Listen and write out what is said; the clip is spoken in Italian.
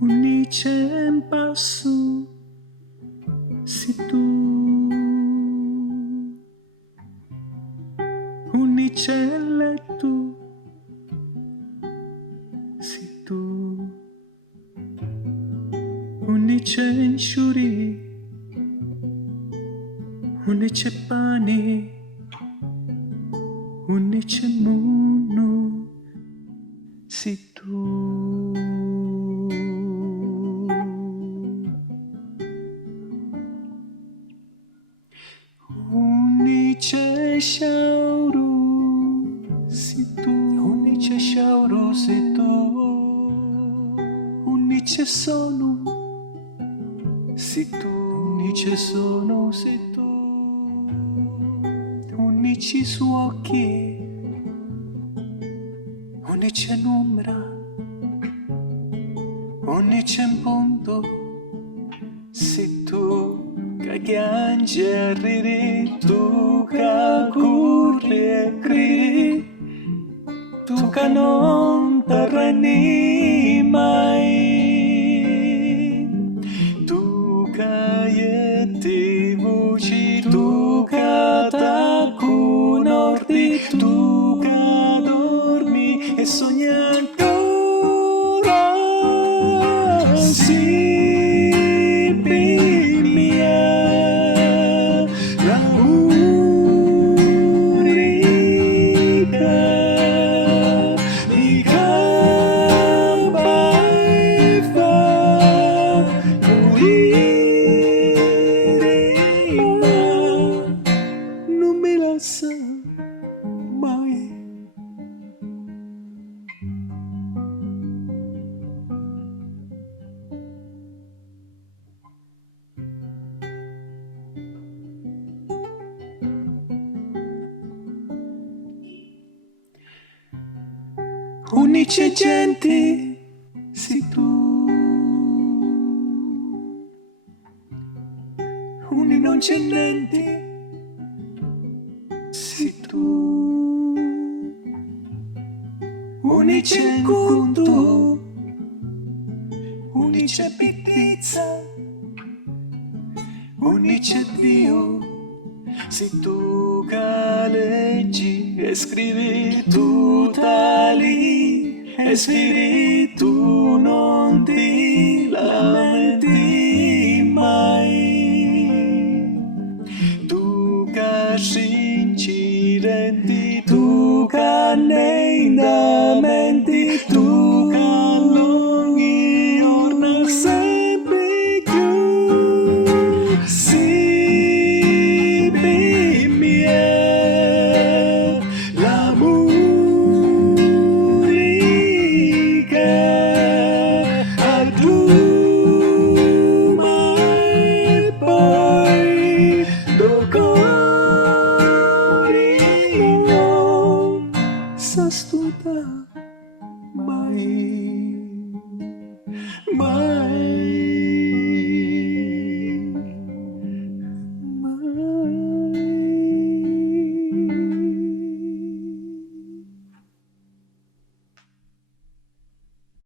Unicem passo si tu, unicelle tu, si tu, unicem shuri, unicem pani, unicem munu, si tu. Unice shauru si tu, unice shauru si tu, unice sono si tu, unice sono si tu, unici suocchi, unice numbra, unice punto si tu. Chiangeriri, tu ca curri e criri, tu ca non terreni mai, tu ca ieti voci, tu ca tacu nordi, tu ca dormi e sogni ancora, sì. Non me la sa mai. Unici genti si tu, uni non cendenti si tu, unici conto, unici pizza, unici Dio. Se tu leggi e scrivi tutta lì e scrivi tu non ti lamenti mai, tu cascinci rendi, tu canne indamenti, tu callogni orna sempre più. Mai, mai.